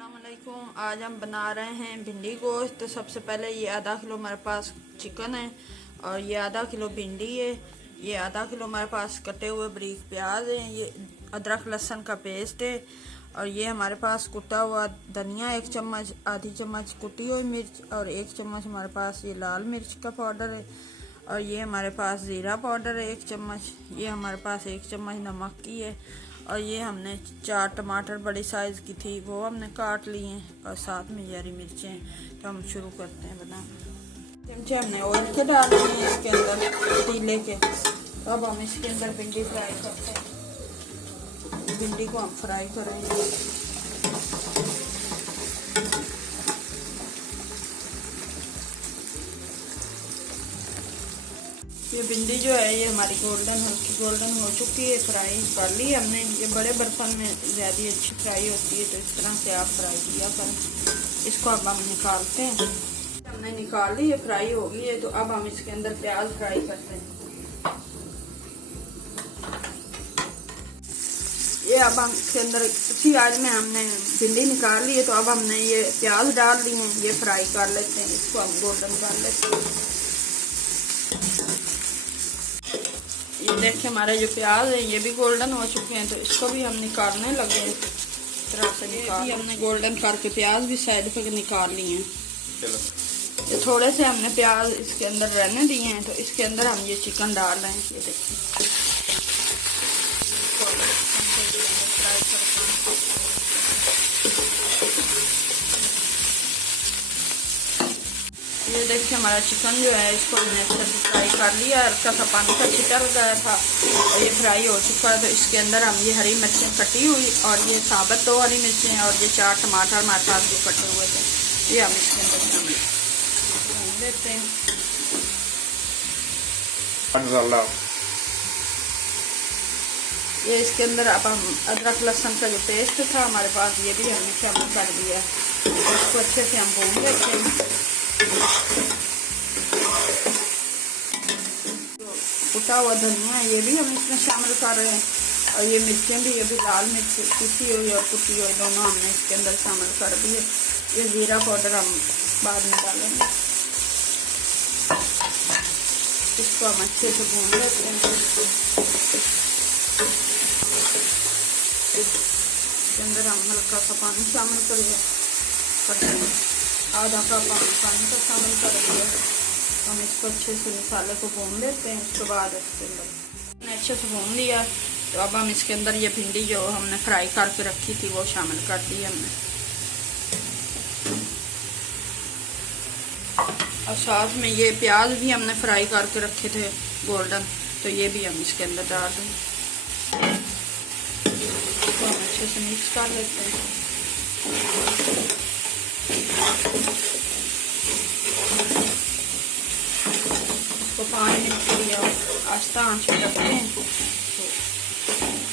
अस्सलाम वालेकुम। आज हम बना रहे हैं भिंडी गोश्त। तो सबसे पहले ये आधा किलो हमारे पास चिकन है और ये आधा किलो भिंडी है। ये आधा किलो हमारे पास कटे हुए बारीक प्याज हैं। ये अदरक लहसुन का पेस्ट है और ये हमारे पास कुटा हुआ धनिया 1 चम्मच, आधी चम्मच कुटी हुई मिर्च और 1 चम्मच हमारे पास ये लाल मिर्च का पाउडर है और ये हमारे पास ज़ीरा पाउडर है 1 चम्मच। ये हमारे पास 1 चम्मच नमक की है और ये हमने 4 टमाटर बड़ी साइज़ की थी वो हमने काट लिए हैं और साथ में हरी मिर्चें। तो हम शुरू करते हैं बनाना। चमचे हमने ऑयल के डाल दिए हैं इसके अंदर पतीले के। तो अब हम इसके अंदर भिंडी फ्राई करते हैं। भिंडी को हम फ्राई करेंगे। ये भिंडी जो है ये हमारी हल्की गोल्डन हो चुकी है, फ्राई कर ली हमने। ये बड़े बर्तन में ज़्यादा अच्छी फ्राई होती है, तो इस तरह से आप फ्राई किया करें। इसको अब हम निकालते हैं। हमने निकाल ली, ये फ्राई हो गई है। तो अब हम इसके अंदर प्याज फ्राई करते हैं। ये अब हम इसके अंदर इसी आज में हमने भिंडी निकाल ली है। तो अब हमने ये प्याज डाल दिए हैं, ये फ्राई कर लेते हैं। इसको हम गोल्डन कर लेते हैं। ये देखिए हमारे जो प्याज है ये भी गोल्डन हो चुके हैं, तो इसको भी हम निकालने लगे हैं। इस तरह से निकाल हमने गोल्डन करके प्याज भी साइड पे निकाल लिए हैं। ये थोड़े से हमने प्याज इसके अंदर रहने दिए हैं, तो इसके अंदर हम ये चिकन डाल रहे हैं। ये देखिए ये देखिए हमारा चिकन जो है इसको हमने अच्छे से फ्राई कर लिया। हल्का सा पानी का छिटक गया था और ये फ्राई हो चुका है। तो इसके अंदर हम ये हरी मिर्चें कटी हुई और ये साबुत 2 हरी मिर्चें और ये 4 टमाटर हमारे पास जो कटे हुए थे ये हम इसके अंदर शामिल देते हैं। ये इसके अंदर अब हम अदरक लहसुन का जो पेस्ट था हमारे पास ये भी हमने शामिल कर दिया। इसको अच्छे से हम भून लेते हैं। कुटा हुआ धनिया ये भी हम इसमें शामिल कर रहे हैं और ये मिर्चें भी, ये भी लाल मिर्च कुटी हुई और कुटी हुई दोनों हमने इसके अंदर शामिल कर दिए। ये ज़ीरा पाउडर हम बाद में डालेंगे। इसको हम अच्छे से भून लेते हैं। इसके अंदर हम हल्का सा पानी शामिल करेंगे, आधा कप पानी का शामिल करेंगे। हम इसको अच्छे से मसाले को भून लेते हैं। उसके बाद इसके अंदर अच्छे से भून लिया। तो अब हम इसके अंदर ये भिंडी जो हमने फ्राई करके रखी थी वो शामिल कर दी हमने और साथ में ये प्याज भी हमने फ्राई करके रखे थे गोल्डन, तो ये भी हम इसके अंदर डाल दें। इसको हम अच्छे से मिक्स कर लेते हैं। इसको 5 मिनट के लिए आस्था आंच पे रखते हैं। तो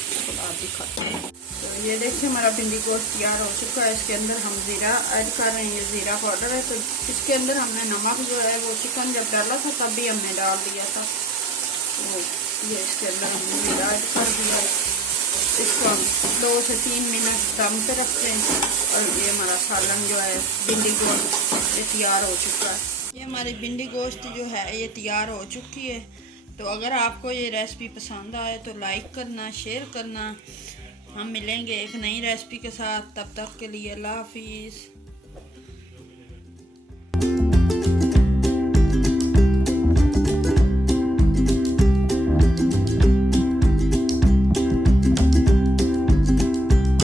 इसको बाद दिखाते हैं। तो ये देखिए हमारा भिंडी गोश्त तैयार हो चुका है। इसके अंदर हम ज़ीरा ऐड कर रहे हैं। ये ज़ीरा पाउडर है। तो इसके अंदर हमने नमक जो है वो चिकन जब डाला था तब भी हमने डाल दिया था। तो ये इसके अंदर हमने ज़ीरा ऐड कर दिया। इसको हम 2 से 3 मिनट दम पे रखते हैं और ये हमारा सालन जो है भिंडी गोश्त ये तैयार हो चुका है। ये हमारी भिंडी गोश्त जो है ये तैयार हो चुकी है। तो अगर आपको ये रेसिपी पसंद आए तो लाइक करना, शेयर करना। हम मिलेंगे एक नई रेसिपी के साथ। तब तक के लिए अल्लाह हाफिज़।